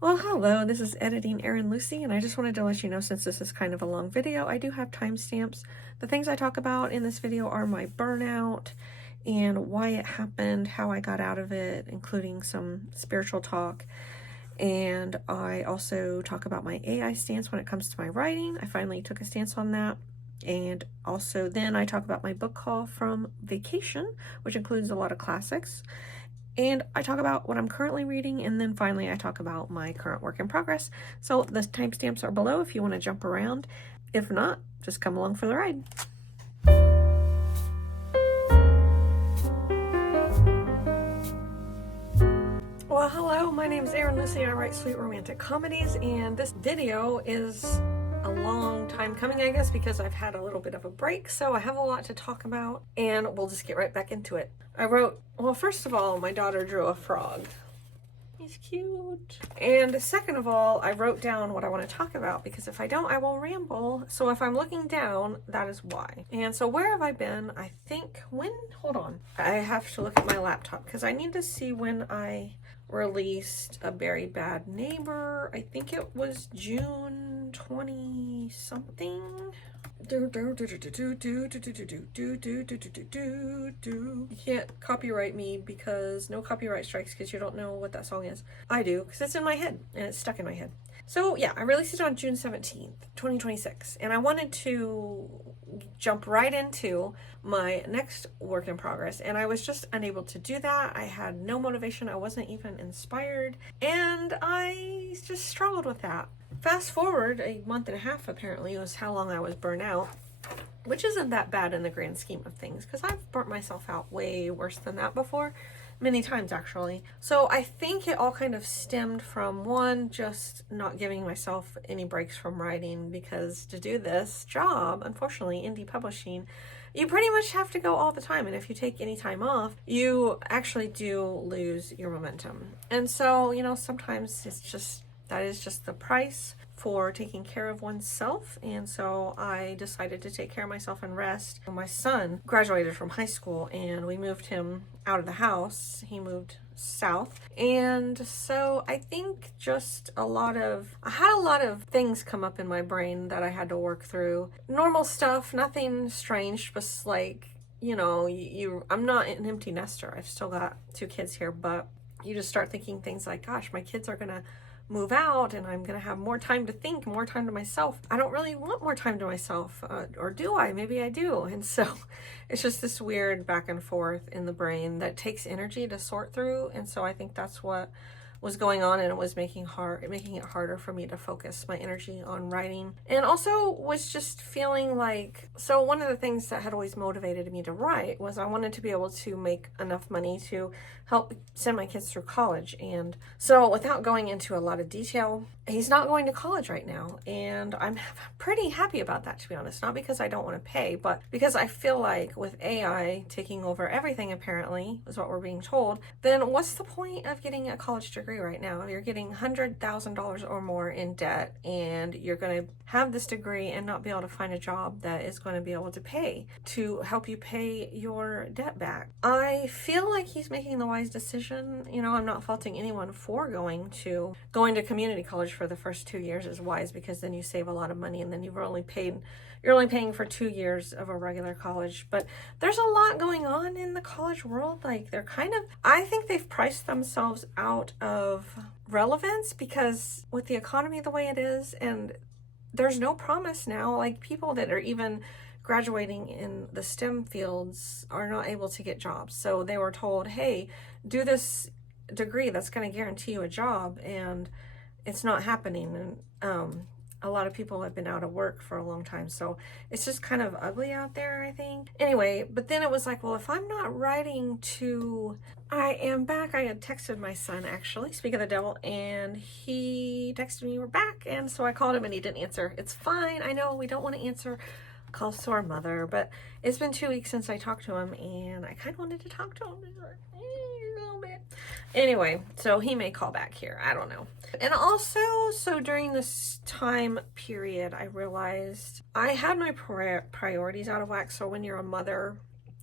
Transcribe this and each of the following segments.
Well, hello, this is Editing Erin Lucy, and I just wanted to let you know, since this is kind of a long video, I do have timestamps. The things I talk about in this video are my burnout and why it happened, how I got out of it, including some spiritual talk. And I also talk about my AI stance when it comes to my writing. I finally took a stance on that. And also then I talk about my book haul from vacation, which includes a lot of classics. And I talk about what I'm currently reading, and then finally I talk about my current work in progress. So the timestamps are below if you want to jump around. If not, just come along for the ride. Well, hello, my name is Erin Lucy. I write sweet romantic comedies, and this video is a long time coming, I guess, because I've had a little bit of a break, so I have a lot to talk about, and we'll just get right back into it. Well, first of all, my daughter drew a frog. He's cute. And second of all, I wrote down what I want to talk about, because if I don't, I will ramble. So if I'm looking down, that is why. And so where have I been? I think hold on. I have to look at my laptop because I need to see when I released A Very Bad Neighbor. I think it was June 20 something. You can't copyright me because no copyright strikes because you don't know what that song is. I do because it's in my head and it's stuck in my head. So yeah, I released it on June 17th, 2026, and I wanted to jump right into my next work in progress, and I was just unable to do that. I had no motivation. I wasn't even inspired, and I just struggled with that. Fast forward a month and a half, apparently, was how long I was burnt out, which isn't that bad in the grand scheme of things, because I've burnt myself out way worse than that before. Many times, actually. So I think it all kind of stemmed from, one, just not giving myself any breaks from writing, because to do this job, unfortunately, indie publishing, you pretty much have to go all the time. And if you take any time off, you actually do lose your momentum. And so, sometimes that is just the price for taking care of oneself. And so I decided to take care of myself and rest. My son graduated from high school and we moved him out of the house. He moved south. And so I think just I had a lot of things come up in my brain that I had to work through. Normal stuff, nothing strange, just like, I'm not an empty nester. I've still got 2 kids here, but you just start thinking things like, gosh, my kids are gonna move out and I'm gonna have more time to think, more time to myself. I don't really want more time to myself, or do I? Maybe I do. And so it's just this weird back and forth in the brain that takes energy to sort through. And so I think that's what was going on, and it was making it harder for me to focus my energy on writing. And also was just feeling like, so one of the things that had always motivated me to write was I wanted to be able to make enough money to help send my kids through college. And so without going into a lot of detail, he's not going to college right now, and I'm pretty happy about that, to be honest. Not because I don't want to pay, but because I feel like with AI taking over everything, apparently, is what we're being told, then what's the point of getting a college degree right now? You're getting $100,000 or more in debt, and you're going to have this degree and not be able to find a job that is going to be able to help you pay your debt back. I feel like he's making the wise decision. I'm not faulting anyone for going to community college for the first 2 years is wise, because then you save a lot of money, and then you're only paying for 2 years of a regular college. But there's a lot going on in the college world. Like, I think they've priced themselves out of relevance, because with the economy the way it is, and there's no promise now. Like, people that are even graduating in the STEM fields are not able to get jobs. So they were told, hey, do this degree that's going to guarantee you a job, and it's not happening. And a lot of people have been out of work for a long time, so it's just kind of ugly out there, I think. Anyway, but then it was like, well, if I'm not writing I am back. I had texted my son, actually, speak of the devil, and he texted me, we're back. And so I called him and he didn't answer. It's fine. I know we don't want to answer calls to our mother, but it's been 2 weeks since I talked to him, and I kind of wanted to talk to him a little bit. Anyway, so he may call back here. I don't know. And also, so during this time period, I realized I had my priorities out of whack. So when you're a mother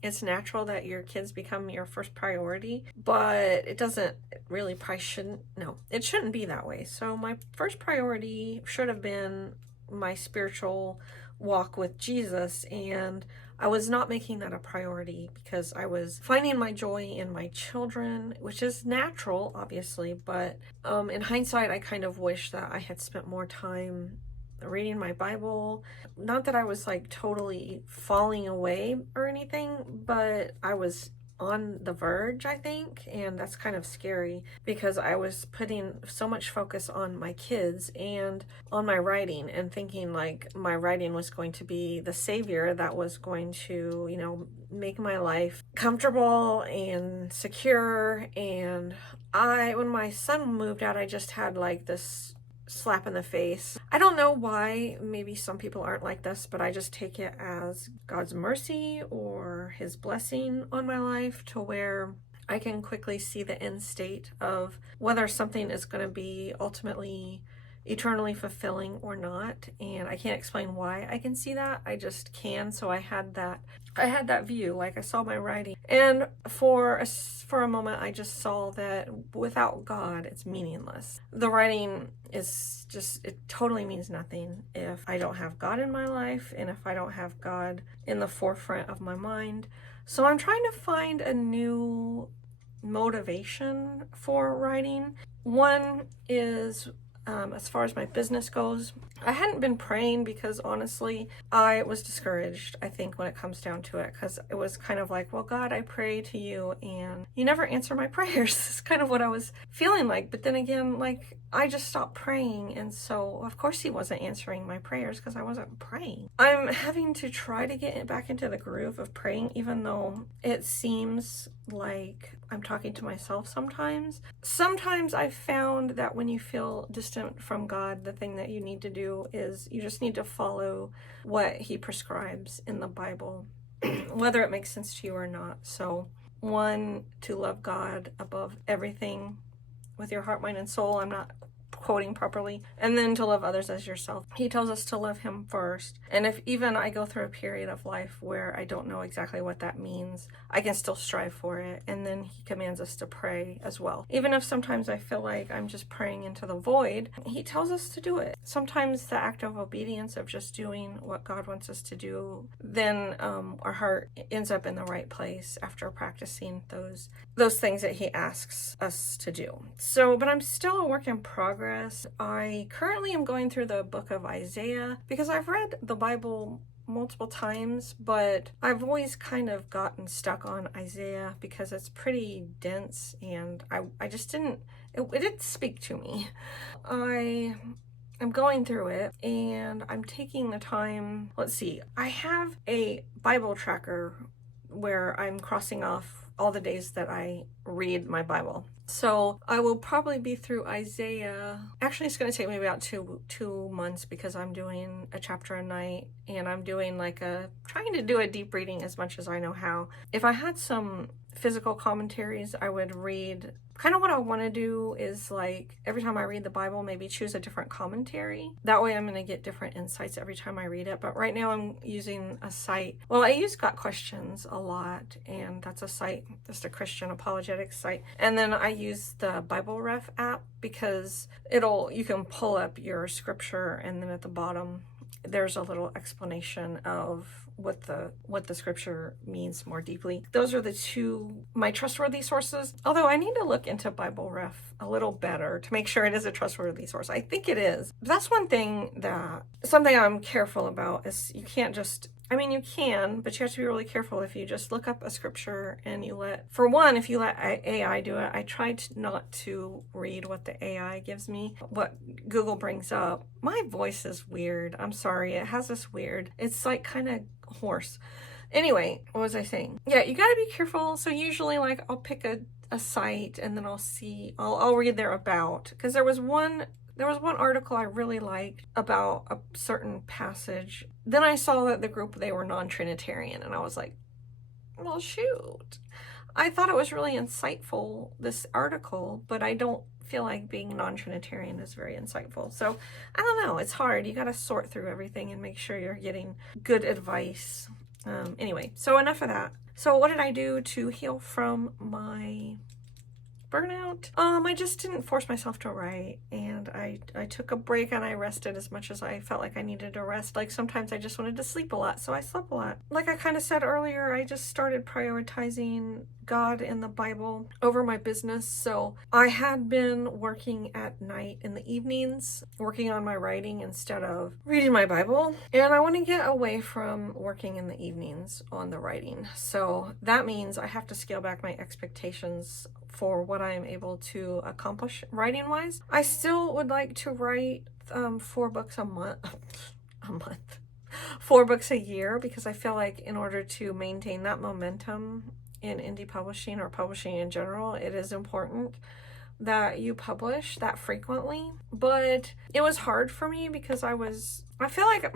it's natural that your kids become your first priority, but it doesn't really, probably shouldn't, no, it shouldn't be that way. So my first priority should have been my spiritual walk with Jesus, and I was not making that a priority because I was finding my joy in my children, which is natural, obviously, but in hindsight, I kind of wish that I had spent more time reading my Bible. Not that I was like totally falling away or anything, but I was on the verge, I think, and that's kind of scary because I was putting so much focus on my kids and on my writing and thinking like my writing was going to be the savior that was going to, you know, make my life comfortable and secure. And when my son moved out, I just had like this slap in the face. I don't know why, maybe some people aren't like this, but I just take it as God's mercy or his blessing on my life, to where I can quickly see the end state of whether something is going to be ultimately eternally fulfilling or not. And I can't explain why I can see that, I just can. So I had that view, like I saw my writing, and for a moment I just saw that without God it's meaningless. The writing is just, it totally means nothing if I don't have God in my life and if I don't have God in the forefront of my mind. So I'm trying to find a new motivation for writing. One is as far as my business goes, I hadn't been praying because honestly, I was discouraged, I think, when it comes down to it, because it was kind of like, well, God, I pray to you and you never answer my prayers. It's kind of what I was feeling like. But then again, like, I just stopped praying, and so of course he wasn't answering my prayers because I wasn't praying. I'm having to try to get back into the groove of praying, even though it seems like I'm talking to myself sometimes. Sometimes I've found that when you feel distant from God, the thing that you need to do is you just need to follow what he prescribes in the Bible, whether it makes sense to you or not. So, one, to love God above everything with your heart, mind, and soul. I'm not quoting properly. And then to love others as yourself. He tells us to love him first. And if even I go through a period of life where I don't know exactly what that means, I can still strive for it. And then he commands us to pray as well. Even if sometimes I feel like I'm just praying into the void, he tells us to do it. Sometimes the act of obedience of just doing what God wants us to do, then our heart ends up in the right place after practicing those things that he asks us to do. So, but I'm still a work in progress. I currently am going through the book of Isaiah because I've read the Bible multiple times, but I've always kind of gotten stuck on Isaiah because it's pretty dense and I just didn't, it didn't speak to me. I'm going through it and I'm taking the time. Let's see, I have a Bible tracker where I'm crossing off all the days that I read my Bible. So I will probably be through Isaiah. Actually, it's going to take me about two months because I'm doing a chapter a night and I'm doing trying to do a deep reading as much as I know how. If I had some physical commentaries, I would read. Kind of what I want to do is, like, every time I read the Bible, maybe choose a different commentary. That way I'm going to get different insights every time I read it. But right now I'm using a site. Well, I use Got Questions a lot, and that's a site, just a Christian apologetics site. And then I use the Bible Ref app because you can pull up your scripture, and then at the bottom there's a little explanation of what the scripture means more deeply. Those are the two my trustworthy sources. Although I need to look into Bible Ref a little better to make sure it is a trustworthy source. I think it is. That's one thing something I'm careful about is you can't just, I mean, you can, but you have to be really careful if you just look up a scripture and if you let AI do it. I tried not to read what the AI gives me, what Google brings up. My voice is weird. I'm sorry. It has this weird, it's like kind of hoarse. Anyway, what was I saying? Yeah, you got to be careful. So usually, like, I'll pick a site and then I'll read their about, because there was one article I really liked about a certain passage. Then I saw that the group, they were non-Trinitarian, and I was like, well, shoot. I thought it was really insightful, this article, but I don't feel like being non-Trinitarian is very insightful. So I don't know, it's hard. You got to sort through everything and make sure you're getting good advice. Anyway, so enough of that. So what did I do to heal from my burnout? I just didn't force myself to write, and I took a break and I rested as much as I felt like I needed to rest. Like sometimes I just wanted to sleep a lot, so I slept a lot. Like I kind of said earlier, I just started prioritizing God and the Bible over my business. So I had been working at night in the evenings, working on my writing instead of reading my Bible. And I want to get away from working in the evenings on the writing. So that means I have to scale back my expectations for what I am able to accomplish writing wise. I still would like to write 4 books a month. a month. 4 books a year, because I feel like in order to maintain that momentum in indie publishing or publishing in general, it is important that you publish that frequently. But it was hard for me because I feel like I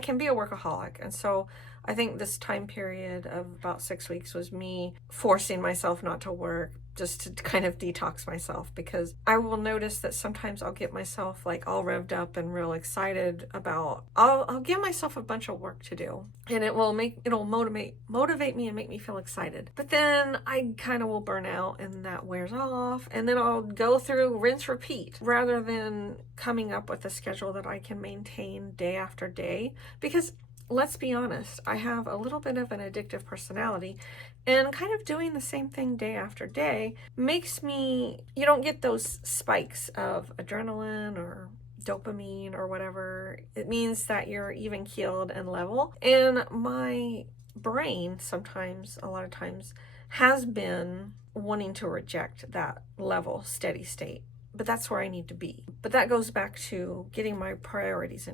can be a workaholic. And so I think this time period of about 6 weeks was me forcing myself not to work, just to kind of detox myself, because I will notice that sometimes I'll get myself like all revved up and real excited about, I'll give myself a bunch of work to do, and it'll motivate me and make me feel excited. But then I kind of will burn out and that wears off, and then I'll go through rinse repeat rather than coming up with a schedule that I can maintain day after day. Because let's be honest, I have a little bit of an addictive personality, and kind of doing the same thing day after day makes me, you don't get those spikes of adrenaline or dopamine or whatever. It means that you're even keeled and level. And my brain sometimes, a lot of times, has been wanting to reject that level, steady state. But that's where I need to be. But that goes back to getting my priorities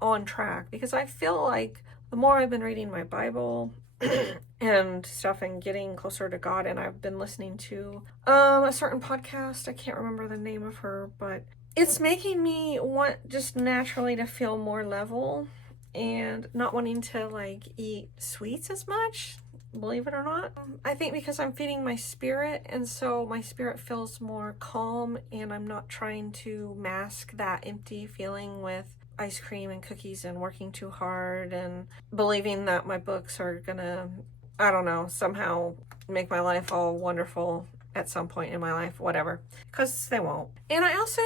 on track, because I feel like the more I've been reading my Bible and stuff and getting closer to God, and I've been listening to a certain podcast, I can't remember the name of her, but it's making me want just naturally to feel more level and not wanting to like eat sweets as much, believe it or not. I think because I'm feeding my spirit, and so my spirit feels more calm, and I'm not trying to mask that empty feeling with ice cream and cookies and working too hard and believing that my books are gonna, I don't know, somehow make my life all wonderful at some point in my life, whatever, because they won't. And I also,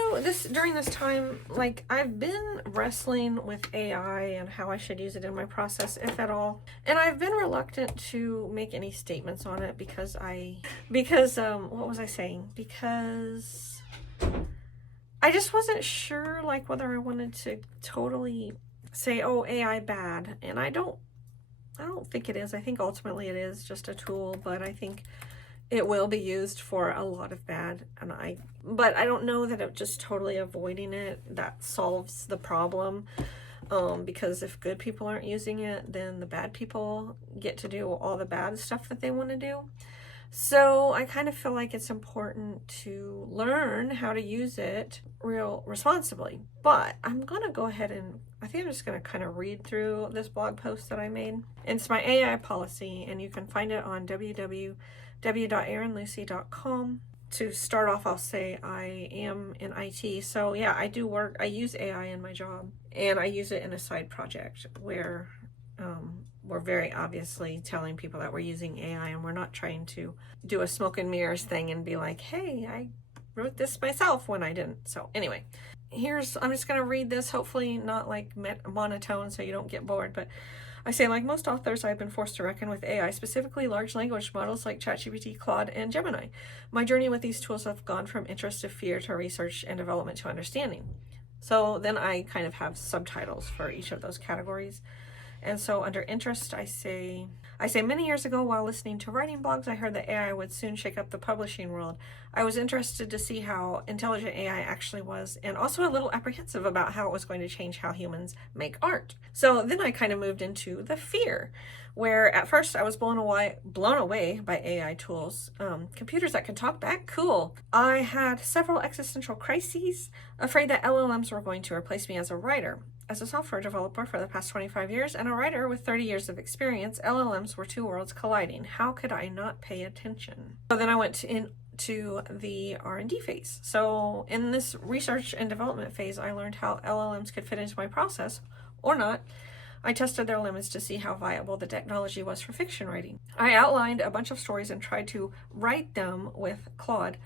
during this time, like, I've been wrestling with AI and how I should use it in my process, if at all. And I've been reluctant to make any statements on it because what was I saying? Because I just wasn't sure, like, whether I wanted to totally say, oh, AI bad. And I don't think it is. I think ultimately it is just a tool, but I think it will be used for a lot of bad, but I don't know that just totally avoiding it that solves the problem, because if good people aren't using it, then the bad people get to do all the bad stuff that they want to do. So I kind of feel like it's important to learn how to use it real responsibly. But I'm going to go ahead and I think I'm just going to kind of read through this blog post that I made. And it's my AI policy, and you can find it on www.erinlucy.com. To start off, I'll say I am in IT. So yeah, I use AI in my job, and I use it in a side project where we're very obviously telling people that we're using AI, and we're not trying to do a smoke and mirrors thing and be like, hey, I wrote this myself when I didn't. So anyway, I'm just going to read this, hopefully not like monotone so you don't get bored, but I say, like most authors, I've been forced to reckon with AI, specifically large language models like ChatGPT, Claude, and Gemini. My journey with these tools have gone from interest to fear to research and development to understanding. So then I kind of have subtitles for each of those categories. And so under interest, I say many years ago while listening to writing blogs, I heard that AI would soon shake up the publishing world. I was interested to see how intelligent AI actually was, and also a little apprehensive about how it was going to change how humans make art. So then I kind of moved into the fear, where at first I was blown away by AI tools. Computers that can talk back, cool. I had several existential crises, afraid that LLMs were going to replace me as a writer. As a software developer for the past 25 years and a writer with 30 years of experience, LLMs were two worlds colliding. How could I not pay attention? So then I went into the R&D phase. So in this research and development phase, I learned how LLMs could fit into my process or not. I tested their limits to see how viable the technology was for fiction writing. I outlined a bunch of stories and tried to write them with Claude.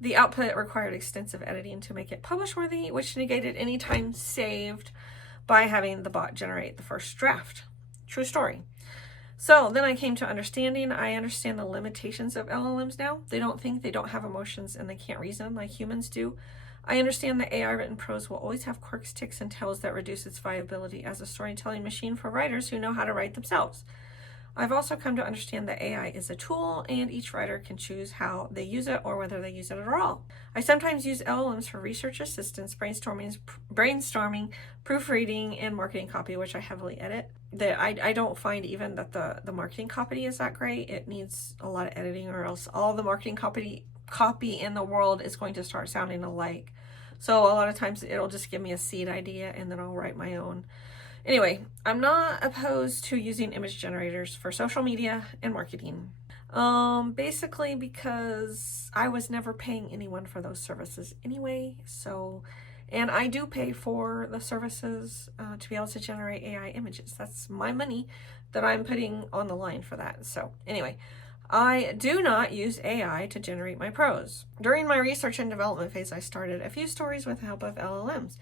The output required extensive editing to make it publish-worthy, which negated any time saved by having the bot generate the first draft. True story. So then I came to understanding. I understand the limitations of LLMs now. They don't think, they don't have emotions, and they can't reason like humans do. I understand that AI written prose will always have quirks, ticks, and tells that reduce its viability as a storytelling machine for writers who know how to write themselves. I've also come to understand that AI is a tool and each writer can choose how they use it or whether they use it at all. I sometimes use LLMs for research assistance, brainstorming, proofreading, and marketing copy, which I heavily edit. I don't find even that the marketing copy is that great. It needs a lot of editing, or else all the marketing copy in the world is going to start sounding alike. So a lot of times it'll just give me a seed idea and then I'll write my own. Anyway, I'm not opposed to using image generators for social media and marketing. Basically because I was never paying anyone for those services anyway. And I do pay for the services to be able to generate AI images. That's my money that I'm putting on the line for that. So anyway, I do not use AI to generate my prose. During my research and development phase, I started a few stories with the help of LLMs.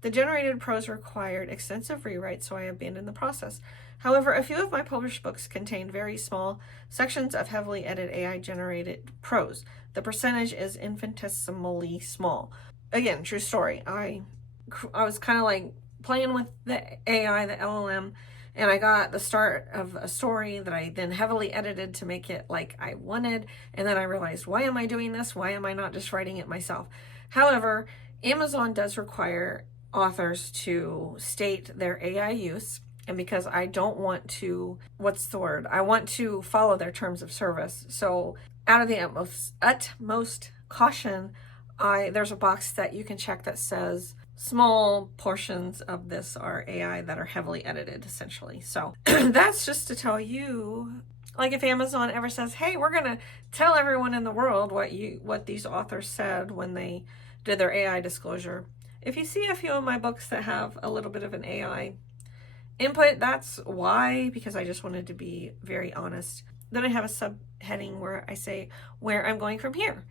The generated prose required extensive rewrites, so I abandoned the process. However, a few of my published books contained very small sections of heavily edited AI-generated prose. The percentage is infinitesimally small. Again, true story. I was kind of like playing with the AI, the LLM, and I got the start of a story that I then heavily edited to make it like I wanted. And then I realized, why am I doing this? Why am I not just writing it myself? However, Amazon does require authors to state their AI use. And because I don't want to, I want to follow their terms of service. So out of the utmost caution, there's a box that you can check that says small portions of this are AI that are heavily edited, essentially. So that's just to tell you, like if Amazon ever says, hey, we're going to tell everyone in the world what these authors said when they did their AI disclosure. If you see a few of my books that have a little bit of an AI input, that's why, because I just wanted to be very honest. Then I have a subheading where I say where I'm going from here.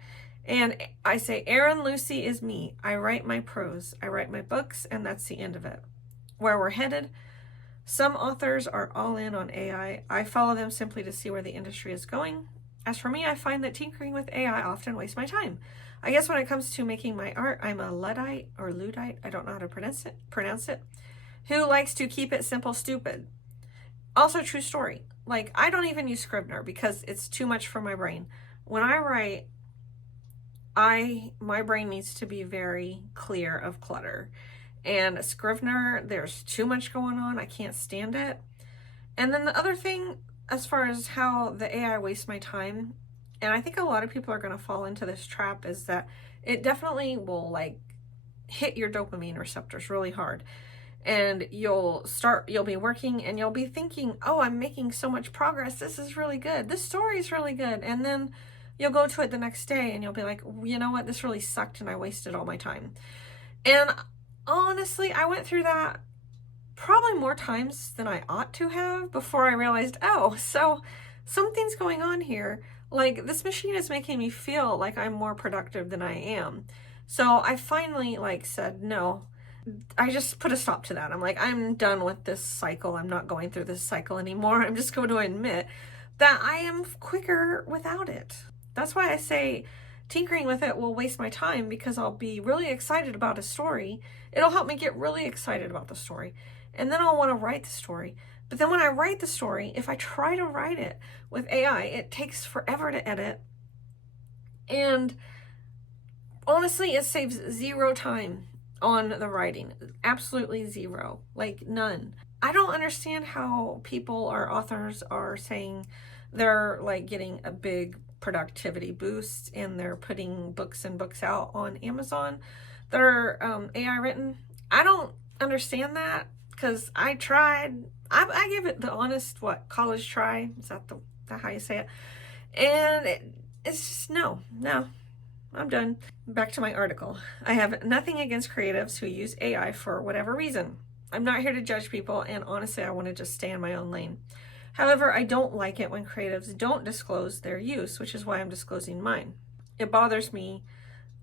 And I say, Erin Lucy is me. I write my prose. I write my books, and that's the end of it. Where we're headed, some authors are all in on AI. I follow them simply to see where the industry is going. As for me, I find that tinkering with AI often wastes my time. I guess when it comes to making my art, I'm a Luddite, I don't know how to pronounce it, who likes to keep it simple, stupid. Also, true story. Like, I don't even use Scrivener because it's too much for my brain. When I write, my brain needs to be very clear of clutter. And Scrivener, there's too much going on. I can't stand it. And then the other thing, as far as how the AI wastes my time, and I think a lot of people are going to fall into this trap, is that it definitely will like hit your dopamine receptors really hard. And you'll be working and you'll be thinking, oh, I'm making so much progress. This is really good. This story is really good. And then you'll go to it the next day and you'll be like, you know what? This really sucked and I wasted all my time. And honestly, I went through that probably more times than I ought to have before I realized, oh, so something's going on here. Like, this machine is making me feel like I'm more productive than I am. So I finally said, no, I just put a stop to that. I'm like, I'm done with this cycle. I'm not going through this cycle anymore. I'm just going to admit that I am quicker without it. That's why I say tinkering with it will waste my time, because I'll be really excited about a story. It'll help me get really excited about the story. And then I'll want to write the story. But then when I write the story, if I try to write it with AI, it takes forever to edit. And honestly, it saves zero time on the writing. Absolutely zero. Like none. I don't understand how authors are saying they're like getting a big productivity boost and they're putting books and books out on Amazon that are AI written. I don't understand that, because I tried. I give it the honest college try. Is that how you say it? And it's just no. I'm done. Back to my article. I have nothing against creatives who use AI for whatever reason. I'm not here to judge people, and honestly, I want to just stay in my own lane. However, I don't like it when creatives don't disclose their use, which is why I'm disclosing mine. It bothers me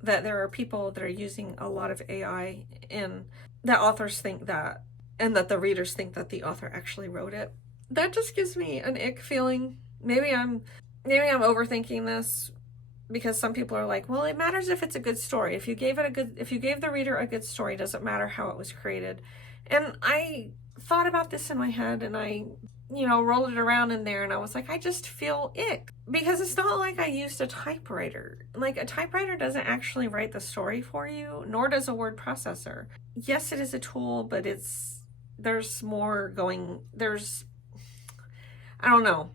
that there are people that are using a lot of AI and that authors think that, and that the readers think that the author actually wrote it. That just gives me an ick feeling. Maybe I'm overthinking this, because some people are like, well, it matters if it's a good story. If you gave the reader a good story, it doesn't matter how it was created. And I thought about this in my head, and I rolled it around in there, and I was like, I just feel ick, because it's not like I used a typewriter. Like, a typewriter doesn't actually write the story for you, nor does a word processor. Yes, it is a tool, but there's more going, I don't know.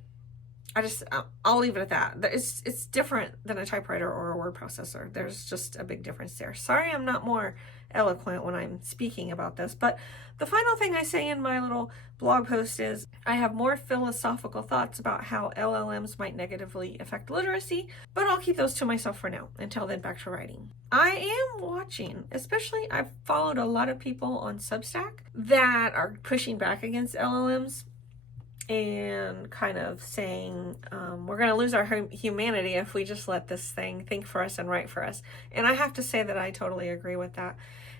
I'll leave it at that. It's different than a typewriter or a word processor. There's just a big difference there. Sorry I'm not more eloquent when I'm speaking about this, but the final thing I say in my little blog post is I have more philosophical thoughts about how LLMs might negatively affect literacy, but I'll keep those to myself for now. Until then, back to writing. I am watching, especially I've followed a lot of people on Substack that are pushing back against LLMs and kind of saying, we're going to lose our humanity if we just let this thing think for us and write for us. And I have to say that I totally agree with that.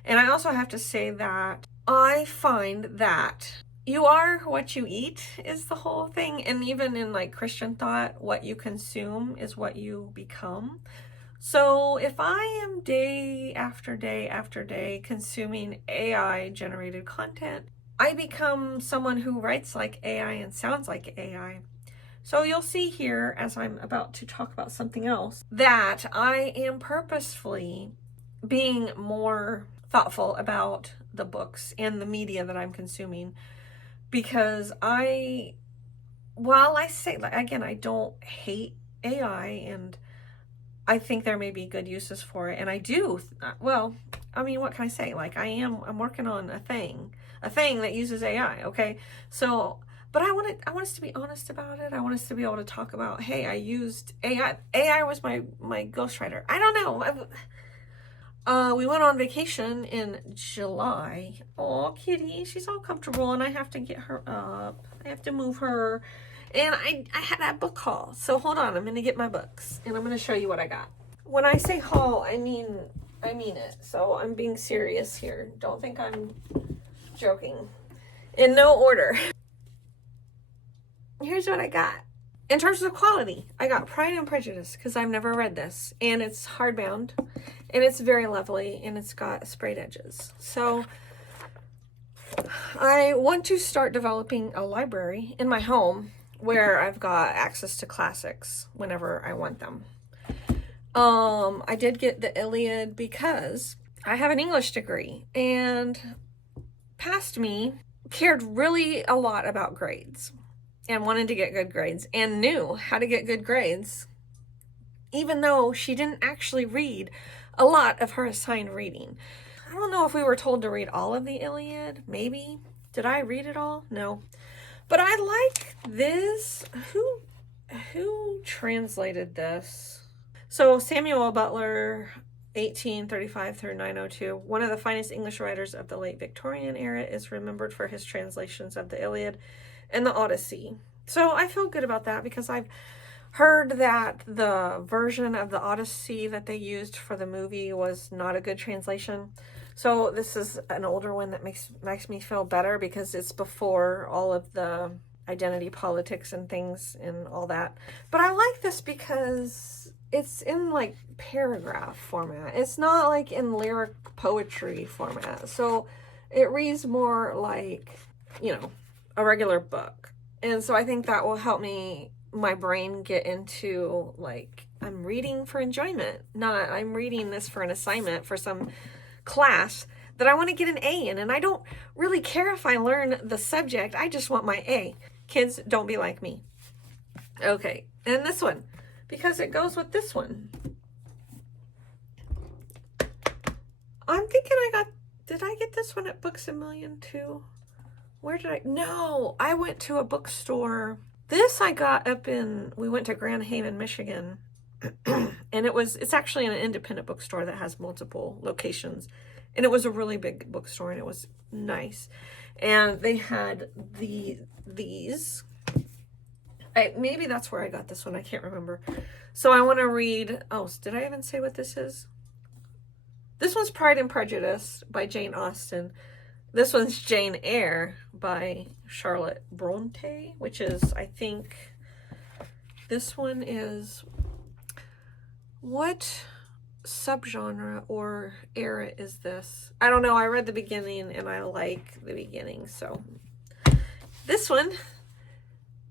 And I also have to say that I find that you are what you eat is the whole thing. And even in like Christian thought, what you consume is what you become. So if I am day after day after day consuming AI generated content, I become someone who writes like AI and sounds like AI. So you'll see here, as I'm about to talk about something else, that I am purposefully being more thoughtful about the books and the media that I'm consuming, because while I say, again, I don't hate AI, and I think there may be good uses for it, and I do, well, I mean, what can I say? Like, I'm working on a thing that uses AI, okay? So, but I want us to be honest about it. I want us to be able to talk about, hey, I used AI. AI was my ghostwriter. I don't know. We went on vacation in July. Oh, kitty, she's all comfortable, and I have to get her up. I have to move her. And I had that book haul. So hold on, I'm going to get my books, and I'm going to show you what I got. When I say haul, I mean it. So I'm being serious here. Don't think I'm joking. In no order. Here's what I got. In terms of quality, I got Pride and Prejudice, because I've never read this, and it's hardbound, and it's very lovely, and it's got sprayed edges. So I want to start developing a library in my home where I've got access to classics whenever I want them. I did get the Iliad because I have an English degree, and past me cared really a lot about grades and wanted to get good grades and knew how to get good grades, even though she didn't actually read a lot of her assigned reading. I don't know if we were told to read all of the Iliad, maybe. Did I read it all? No. But I like this. Who translated this? So Samuel Butler, 1835 through 902, one of the finest English writers of the late Victorian era, is remembered for his translations of the Iliad and the Odyssey. So I feel good about that, because I've heard that the version of the Odyssey that they used for the movie was not a good translation. So this is an older one that makes me feel better, because it's before all of the identity politics and things and all that. But I like this because it's in like paragraph format. It's not like in lyric poetry format. So it reads more like, a regular book. And so I think that will help my brain get into, like, I'm reading for enjoyment, not I'm reading this for an assignment for some class that I want to get an A in. And I don't really care if I learn the subject. I just want my A. Kids, don't be like me. Okay, and this one, because it goes with this one. I'm thinking did I get this one at Books A Million too? Where did no, I went to a bookstore. This I got we went to Grand Haven, Michigan, and it's actually an independent bookstore that has multiple locations. And it was a really big bookstore, and it was nice. And they had these. Maybe that's where I got this one. I can't remember. So I want to read. Oh, did I even say what this is? This one's Pride and Prejudice by Jane Austen. This one's Jane Eyre by Charlotte Bronte, which is, I think, this one is, what subgenre or era is this? I don't know. I read the beginning and I like the beginning. So this one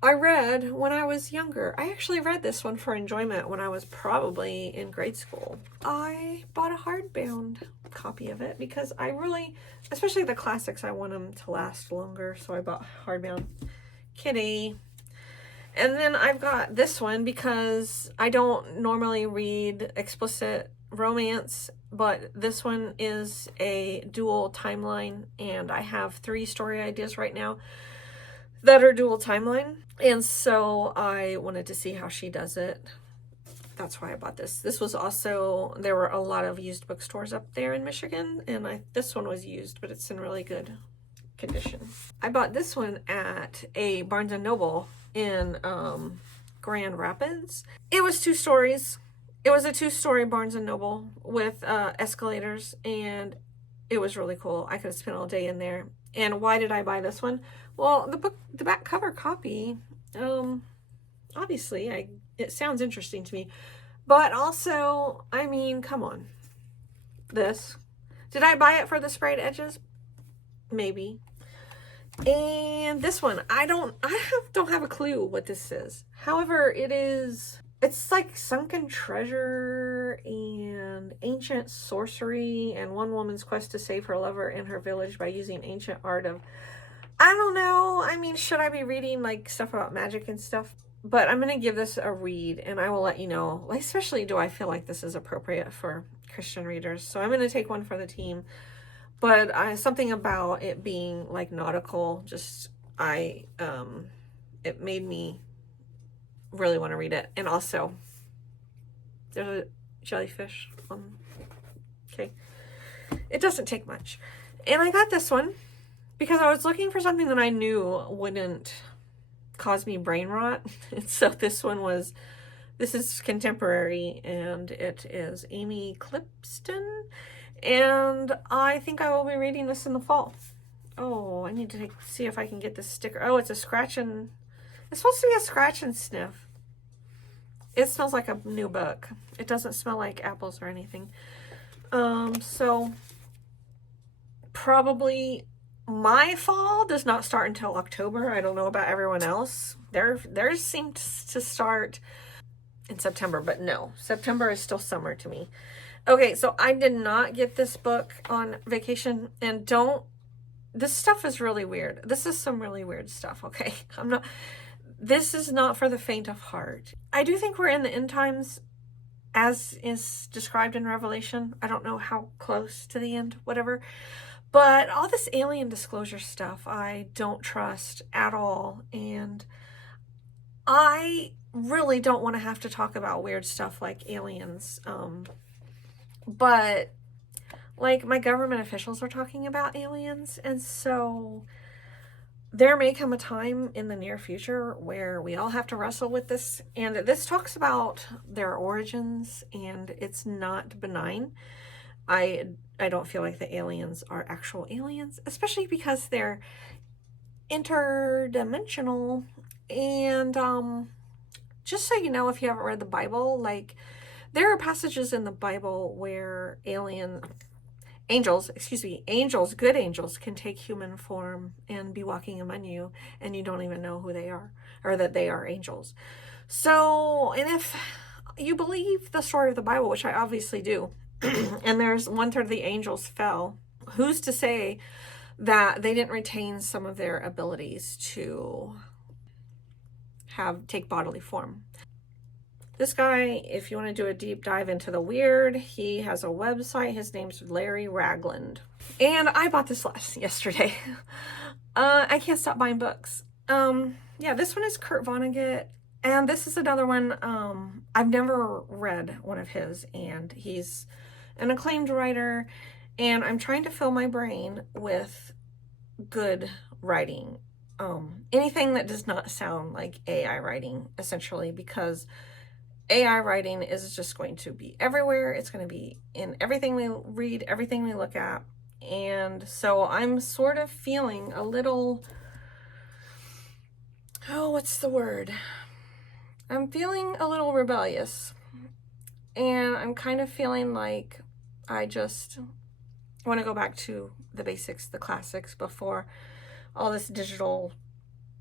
I read when I was younger. I actually read this one for enjoyment when I was probably in grade school. I bought a hardbound copy of it because I really, especially the classics, I want them to last longer. So I bought hardbound. Kitty. And then I've got this one because I don't normally read explicit romance, but this one is a dual timeline, and I have 3 story ideas right now that are dual timeline, and so I wanted to see how she does it. That's why I bought this. This was also, there were a lot of used bookstores up there in Michigan, and this one was used, but it's in really good condition. I bought this one at a Barnes & Noble in Grand Rapids. It was 2 stories. It was a 2-story Barnes & Noble with escalators, and it was really cool. I could have spent all day in there. And why did I buy this one? Well, the back cover copy, obviously, it sounds interesting to me. But also, I mean, come on. This. Did I buy it for the sprayed edges? Maybe. And this one, I don't have a clue what this is. However, it's like sunken treasure and ancient sorcery and one woman's quest to save her lover and her village by using ancient art of, I don't know. I mean, should I be reading like stuff about magic and stuff? But I'm going to give this a read and I will let you know, like, especially do I feel like this is appropriate for Christian readers. So I'm going to take one for the team. But something about it being like nautical, it made me really want to read it. And also, there's a jellyfish. Okay. It doesn't take much. And I got this one because I was looking for something that I knew wouldn't cause me brain rot. And so this is contemporary, and it is Amy Clipston. And I think I will be reading this in the fall. Oh, I need to see if I can get this sticker. Oh, it's a scratch and... It's supposed to be a scratch and sniff. It smells like a new book. It doesn't smell like apples or anything. So probably my fall does not start until October. I don't know about everyone else. Theirs seems to start in September, but no. September is still summer to me. Okay, so I did not get this book on vacation, and this stuff is really weird. This is some really weird stuff, okay? This is not for the faint of heart. I do think we're in the end times as is described in Revelation. I don't know how close to the end, whatever. But all this alien disclosure stuff, I don't trust at all. And I really don't want to have to talk about weird stuff like aliens. But like my government officials are talking about aliens, and so there may come a time in the near future where we all have to wrestle with this. And this talks about their origins, and it's not benign. I don't feel like the aliens are actual aliens, especially because they're interdimensional. And just so you know, if you haven't read the Bible, like, there are passages in the Bible where angels, good angels can take human form and be walking among you, and you don't even know who they are, or that they are angels. So, and if you believe the story of the Bible, which I obviously do, and there's 1/3 of the angels fell, who's to say that they didn't retain some of their abilities to take bodily form? This guy, if you want to do a deep dive into the weird, he has a website. His name's Larry Ragland. And I bought this yesterday. I can't stop buying books. Yeah, this one is Kurt Vonnegut. And this is another one, I've never read one of his. And he's an acclaimed writer. And I'm trying to fill my brain with good writing. Anything that does not sound like AI writing, essentially, because AI writing is just going to be everywhere. It's going to be in everything we read, everything we look at. And so I'm sort of feeling a little, oh, what's the word? I'm feeling a little rebellious. And I'm kind of feeling like I just want to go back to the basics, the classics, before all this digital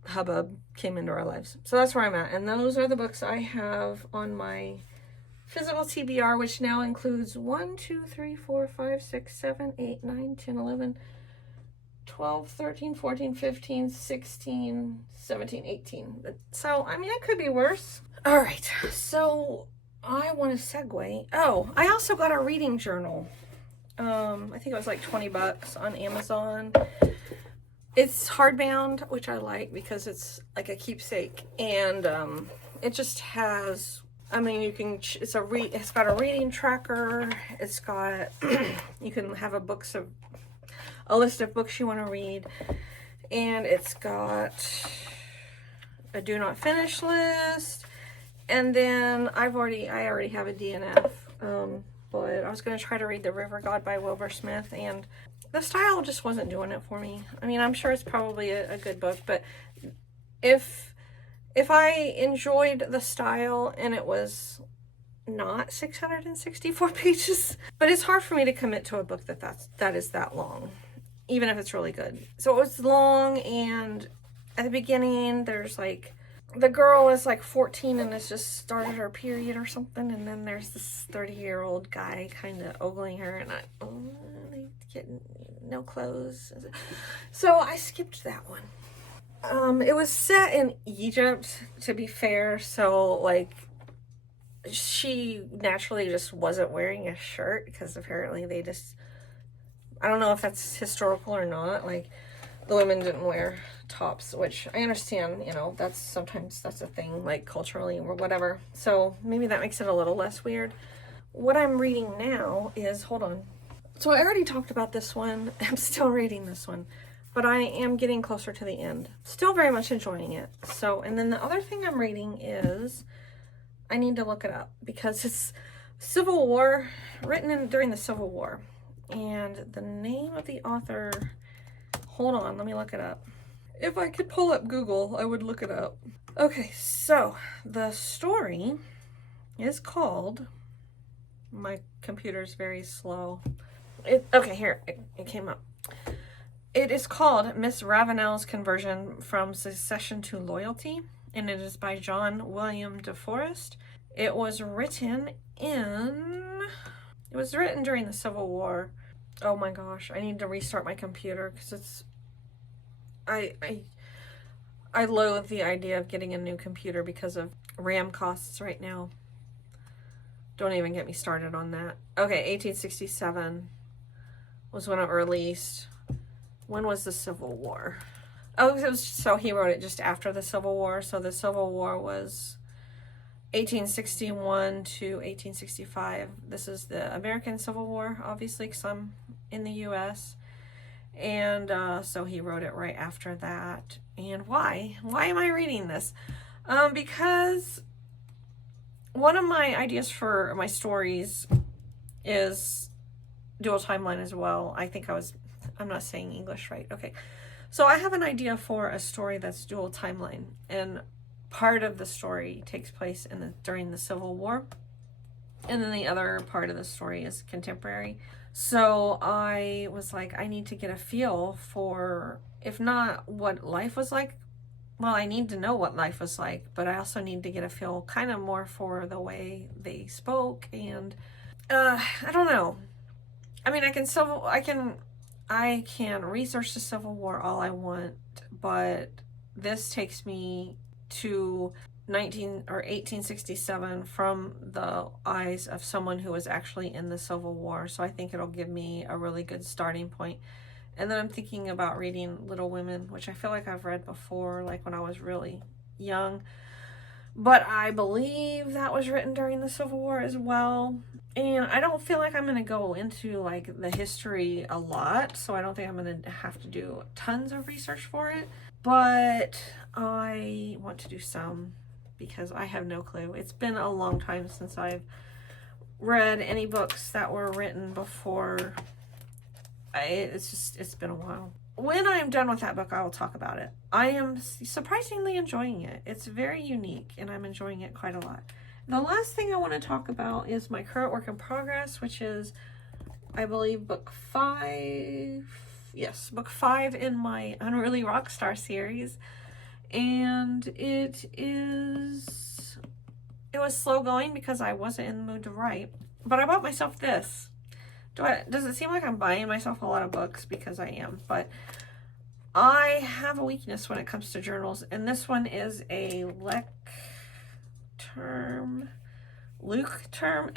hubbub came into our lives. So that's where I'm at. And those are the books I have on my physical TBR, which now includes 1, 2, 3, 4, 5, 6, 7, 8, 9, 10, 11, 12, 13, 14, 15, 16, 17, 18. So, I mean, it could be worse. All right. So, I want to segue. Oh, I also got a reading journal. I think it was like $20 on Amazon. It's hardbound, which I like because it's like a keepsake, and it just has, I mean, you can, it's got a reading tracker. It's got, you can have a list of books you want to read, and it's got a do not finish list. And then I already have a DNF, but I was going to try to read The River God by Wilbur Smith, and the style just wasn't doing it for me. I mean, I'm sure it's probably a good book, but if I enjoyed the style and it was not 664 pages, but it's hard for me to commit to a book that is that long, even if it's really good. So it was long, and at the beginning, there's like, the girl is like 14 and has just started her period or something, and then there's this 30-year-old guy kind of ogling her, and they getting no clothes. So I skipped that one. It was set in Egypt, to be fair, so like she naturally just wasn't wearing a shirt, because apparently they just, I don't know if that's historical or not, like the women didn't wear tops, which I understand, you know, sometimes that's a thing, like culturally or whatever. So maybe that makes it a little less weird. What I'm reading now is, hold on. So I already talked about this one. I'm still reading this one, but I am getting closer to the end. Still very much enjoying it. So, and then the other thing I'm reading is, I need to look it up because it's Civil War, written during the Civil War. And the name of the author, hold on, let me look it up. If I could pull up Google, I would look it up. Okay, so the story is called, my computer's very slow. Okay, here, it came up. It is called Miss Ravenel's Conversion from Secession to Loyalty, and it is by John William DeForest. It was written during the Civil War. Oh my gosh, I need to restart my computer because it's, I loathe the idea of getting a new computer because of RAM costs right now. Don't even get me started on that. Okay, 1867 was when it released. When was the Civil War? Oh, so he wrote it just after the Civil War. So the Civil War was 1861 to 1865. This is the American Civil War, obviously, because I'm in the U.S., and so he wrote it right after that. And why? Why am I reading this? Because one of my ideas for my stories is dual timeline as well. I'm not saying English right. Okay. So I have an idea for a story that's dual timeline. And part of the story takes place during the Civil War. And then the other part of the story is contemporary. So I was like, I need to get a feel for, if not what life was like, well, I need to know what life was like, but I also need to get a feel kind of more for the way they spoke. And I don't know. I mean, I can research the Civil War all I want, but this takes me to 1867 from the eyes of someone who was actually in the Civil War. So I think it'll give me a really good starting point. And then I'm thinking about reading Little Women, which I feel like I've read before, like when I was really young. but I believe that was written during the Civil War as well. And I don't feel like I'm going to go into like the history a lot, so I don't think I'm going to have to do tons of research for it, but I want to do some because I have no clue. It's been a long time since I've read any books that were written before. It's been a while. When I am done with that book, I will talk about it. I am surprisingly enjoying it. It's very unique, and I'm enjoying it quite a lot. The last thing I want to talk about is my current work in progress, which is, I believe, book 5. Yes, book 5 in my Unruly Rockstar series. And it was slow going because I wasn't in the mood to write. But I bought myself this. Does it seem like I'm buying myself a lot of books? Because I am, but I have a weakness when it comes to journals, and this one is a Leuchtturm, Leuchtturm,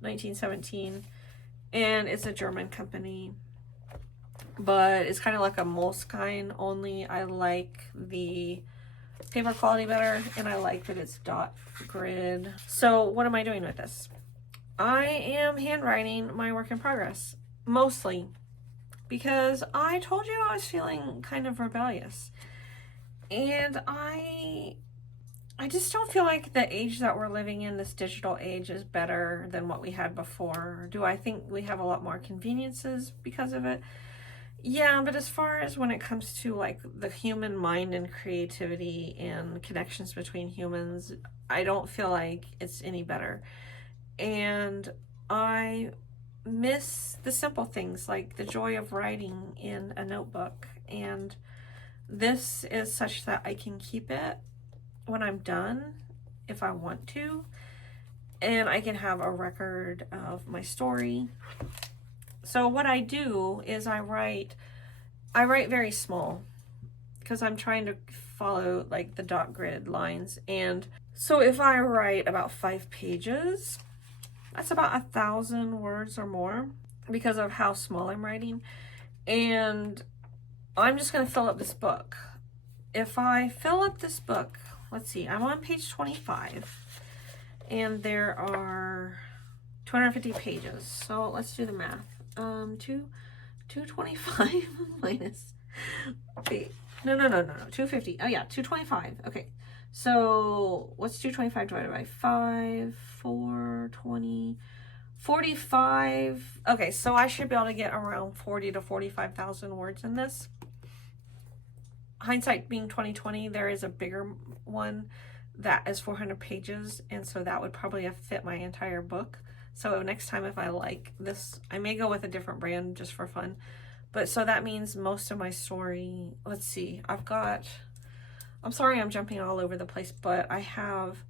1917, and it's a German company, but it's kind of like a Moleskine, only I like the paper quality better, and I like that it's dot grid. So what am I doing with this? I am handwriting my work in progress, mostly because I told you I was feeling kind of rebellious, and I just don't feel like the age that we're living in, this digital age, is better than what we had before. Do I think we have a lot more conveniences because of it? Yeah, but as far as when it comes to like the human mind and creativity and connections between humans, I don't feel like it's any better. And I miss the simple things like the joy of writing in a notebook. And this is such that I can keep it when I'm done if I want to. And I can have a record of my story. So what I do is I write very small because I'm trying to follow like the dot grid lines. And so if I write about 5 pages, that's about 1,000 words or more because of how small I'm writing. And I'm just going to fill up this book. If I fill up this book, let's see, I'm on page 25 and there are 250 pages. So let's do the math. 225 minus, wait, no, 250. Oh yeah, 225. Okay, so what's 225 divided by 5? 4, 20, 45. Okay, so I should be able to get around 40 to 45,000 words in this. Hindsight being 2020, there is a bigger one that is 400 pages, and so that would probably have fit my entire book. So next time, if I like this, I may go with a different brand just for fun. But so that means most of my story, let's see, I'm sorry I'm jumping all over the place, but I have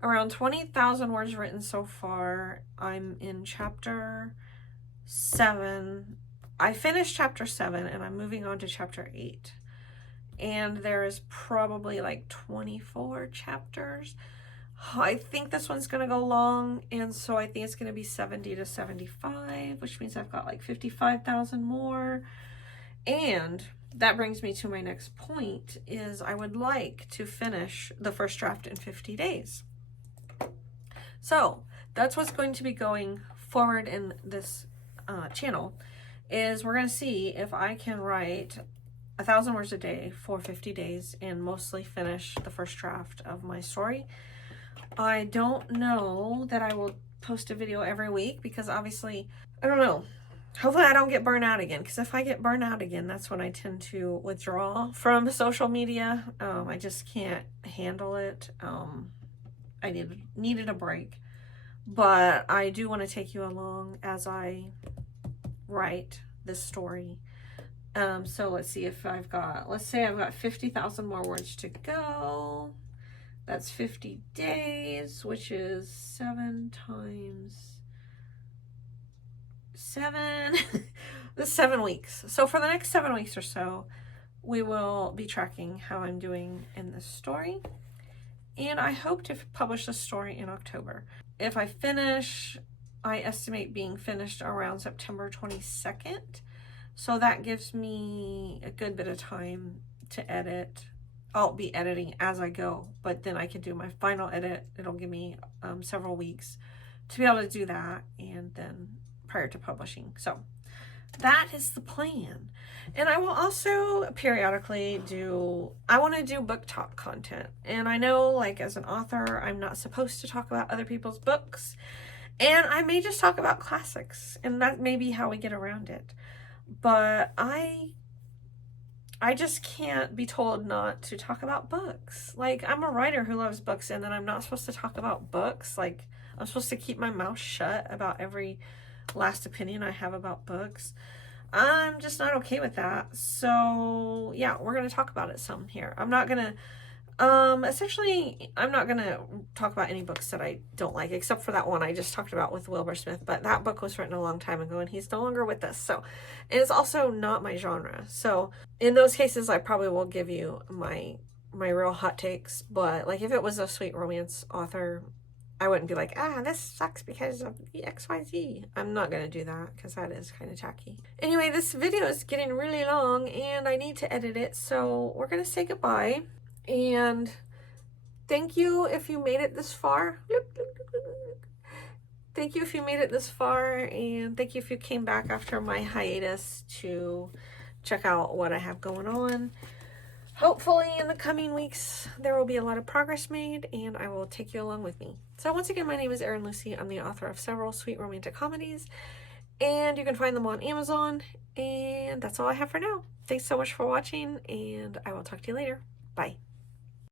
around 20,000 words written so far. I'm in chapter 7. I finished chapter 7 and I'm moving on to chapter 8. And there is probably like 24 chapters. I think this one's going to go long, and so I think it's going to be 70 to 75, which means I've got like 55,000 more. And that brings me to my next point, is I would like to finish the first draft in 50 days. So that's what's going to be going forward in this channel, is we're going to see if I can write 1,000 words a day for 50 days and mostly finish the first draft of my story. I don't know that I will post a video every week because obviously, I don't know. Hopefully I don't get burnt out again, because if I get burnt out again, that's when I tend to withdraw from social media. I just can't handle it. I needed a break, but I do want to take you along as I write this story. So let's see if let's say I've got 50,000 more words to go. That's 50 days, which is 7 times 7. This is 7 weeks. So for the next 7 weeks or so, we will be tracking how I'm doing in this story. And I hope to publish this story in October. If I finish, I estimate being finished around September 22nd. So that gives me a good bit of time to edit. I'll be editing as I go, but then I can do my final edit. It'll give me several weeks to be able to do that, and then prior to publishing. So that is the plan. And I will also periodically I want to do book talk content. And I know, like, as an author, I'm not supposed to talk about other people's books. And I may just talk about classics, and that may be how we get around it. But I just can't be told not to talk about books. Like, I'm a writer who loves books, and then I'm not supposed to talk about books. Like, I'm supposed to keep my mouth shut about every last opinion I have about books. I'm just not okay with that. So yeah, we're going to talk about it some here. I'm not going to, essentially, I'm not going to talk about any books that I don't like, except for that one I just talked about with Wilbur Smith. But that book was written a long time ago, and he's no longer with us. So it's also not my genre. So in those cases, I probably will give you my real hot takes. But like, if it was a sweet romance author, I wouldn't be like, this sucks because of XYZ. I'm not going to do that because that is kind of tacky. Anyway, this video is getting really long and I need to edit it. So we're going to say goodbye. And thank you if you made it this far. Thank you if you made it this far. And thank you if you came back after my hiatus to check out what I have going on. Hopefully in the coming weeks, there will be a lot of progress made, and I will take you along with me. So once again, my name is Erin Lucy. I'm the author of several sweet romantic comedies, and you can find them on Amazon, and that's all I have for now. Thanks so much for watching, and I will talk to you later. Bye.